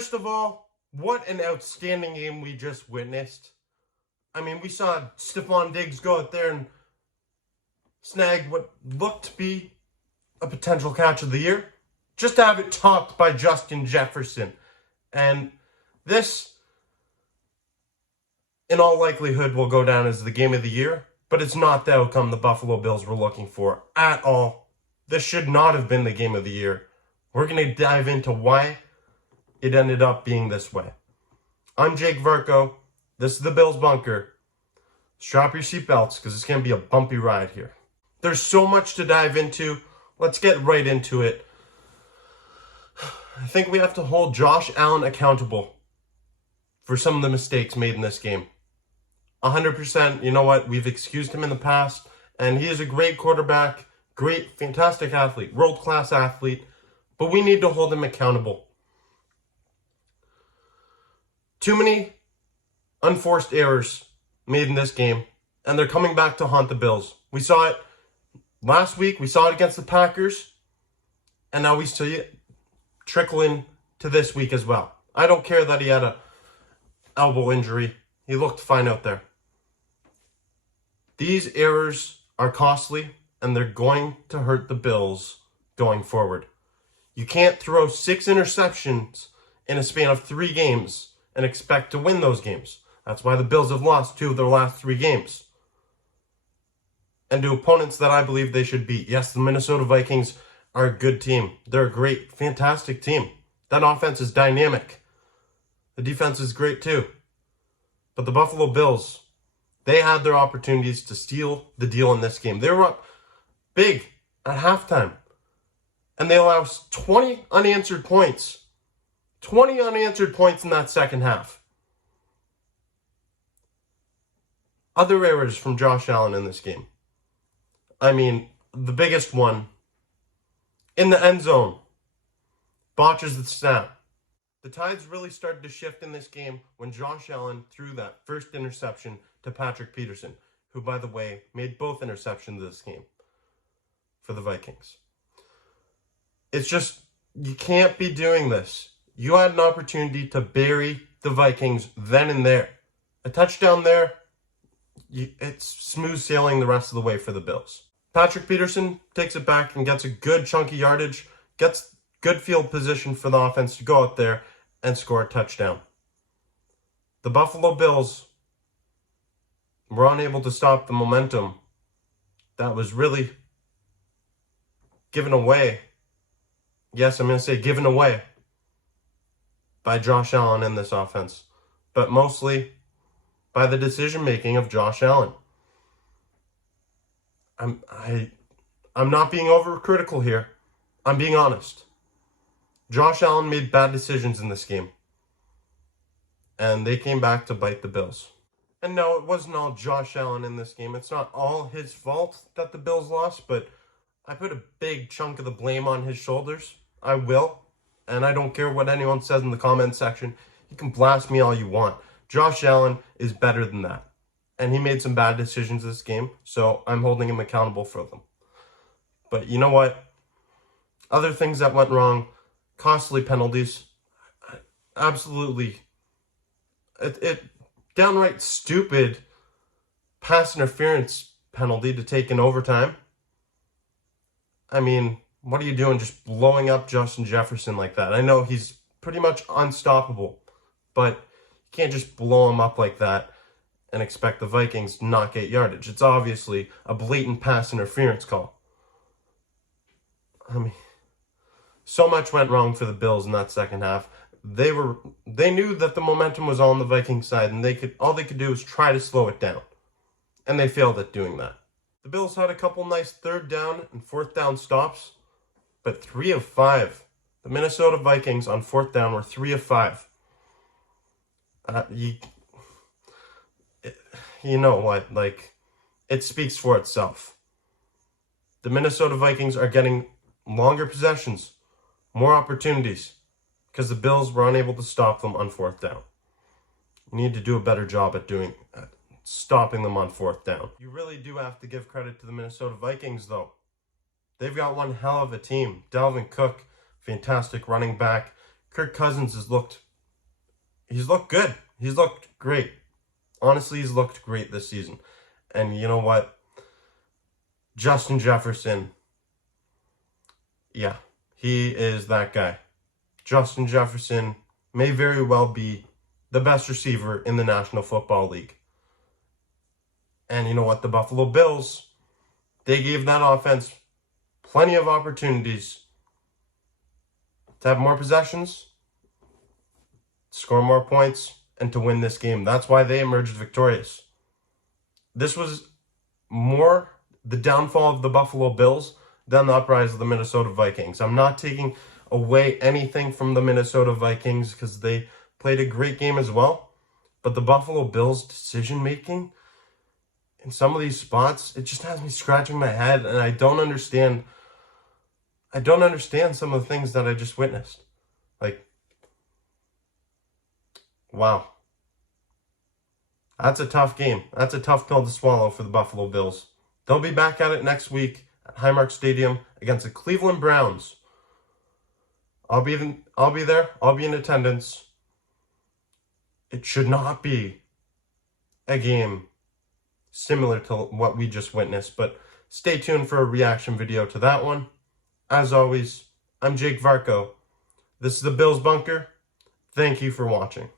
First of all, what an outstanding game we just witnessed. I mean, we saw Stephon Diggs go out there and snag what looked to be a potential catch of the year, just to have it topped by Justin Jefferson. And this, in all likelihood, will go down as the game of the year, but it's not the outcome the Buffalo Bills were looking for at all. This should not have been the game of the year. We're going to dive into why it ended up being this way. I'm Jake Varcoe. This is the Bills Bunker. Strap your seatbelts because it's going to be a bumpy ride here. There's so much to dive into. Let's get right into it. I think we have to hold Josh Allen accountable for some of the mistakes made in this game. 100%, you know what? We've excused him in the past, and he is a great quarterback, great, fantastic athlete, world-class athlete, but we need to hold him accountable. Too many unforced errors made in this game, and they're coming back to haunt the Bills. We saw it last week, we saw it against the Packers, and now we see it trickle in to this week as well. I don't care that he had a elbow injury. He looked fine out there. These errors are costly, and they're going to hurt the Bills going forward. You can't throw 6 interceptions in a span of 3 games and expect to win those games. That's why the Bills have lost 2 of their last 3 games. And to opponents that I believe they should beat. Yes, the Minnesota Vikings are a good team. They're a great, fantastic team. That offense is dynamic. The defense is great too. But the Buffalo Bills, they had their opportunities to steal the deal in this game. They were up big at halftime. And they allowed 20 unanswered points. 20 unanswered points in that second half. Other errors from Josh Allen in this game. I mean, the biggest one, in the end zone, botches the snap. The tides really started to shift in this game when Josh Allen threw that first interception to Patrick Peterson, who, by the way, made both interceptions this game for the Vikings. It's just, you can't be doing this. You had an opportunity to bury the Vikings then and there. A touchdown there, it's smooth sailing the rest of the way for the Bills. Patrick Peterson takes it back and gets a good chunky yardage, gets good field position for the offense to go out there and score a touchdown. The Buffalo Bills were unable to stop the momentum that was really given away. Yes, I'm going to say given away by Josh Allen in this offense, but mostly by the decision-making of Josh Allen. I'm not being overcritical here. I'm being honest. Josh Allen made bad decisions in this game, and they came back to bite the Bills. And no, it wasn't all Josh Allen in this game. It's not all his fault that the Bills lost, but I put a big chunk of the blame on his shoulders. I will. And I don't care what anyone says in the comment section. You can blast me all you want. Josh Allen is better than that. And he made some bad decisions this game, so I'm holding him accountable for them. But you know what? Other things that went wrong, costly penalties. Absolutely. It downright stupid pass interference penalty to take in overtime. I mean, what are you doing just blowing up Justin Jefferson like that? I know he's pretty much unstoppable, but you can't just blow him up like that and expect the Vikings to not get yardage. It's obviously a blatant pass interference call. I mean, so much went wrong for the Bills in that second half. They knew that the momentum was on the Vikings side, and all they could do was try to slow it down. And they failed at doing that. The Bills had a couple nice 3rd down and 4th down stops, but 3 of 5. The Minnesota Vikings on 4th down were 3 of 5. You know what? Like, it speaks for itself. The Minnesota Vikings are getting longer possessions, more opportunities, because the Bills were unable to stop them on 4th down. You need to do a better job at stopping them on 4th down. You really do have to give credit to the Minnesota Vikings, though. They've got one hell of a team. Dalvin Cook, fantastic running back. Kirk Cousins has looked he's looked good. He's looked great. Honestly, he's looked great this season. And you know what? Justin Jefferson, yeah, he is that guy. Justin Jefferson may very well be the best receiver in the National Football League. And you know what? The Buffalo Bills, they gave that offense plenty of opportunities to have more possessions, score more points, and to win this game. That's why they emerged victorious. This was more the downfall of the Buffalo Bills than the uprise of the Minnesota Vikings. I'm not taking away anything from the Minnesota Vikings because they played a great game as well. But the Buffalo Bills' decision-making in some of these spots, it just has me scratching my head, and I don't understand some of the things that I just witnessed. Like, wow. That's a tough game. That's a tough pill to swallow for the Buffalo Bills. They'll be back at it next week at Highmark Stadium against the Cleveland Browns. I'll be there. I'll be in attendance. It should not be a game similar to what we just witnessed, but stay tuned for a reaction video to that one. As always, I'm Jake Varcoe. This is the Bills Bunker. Thank you for watching.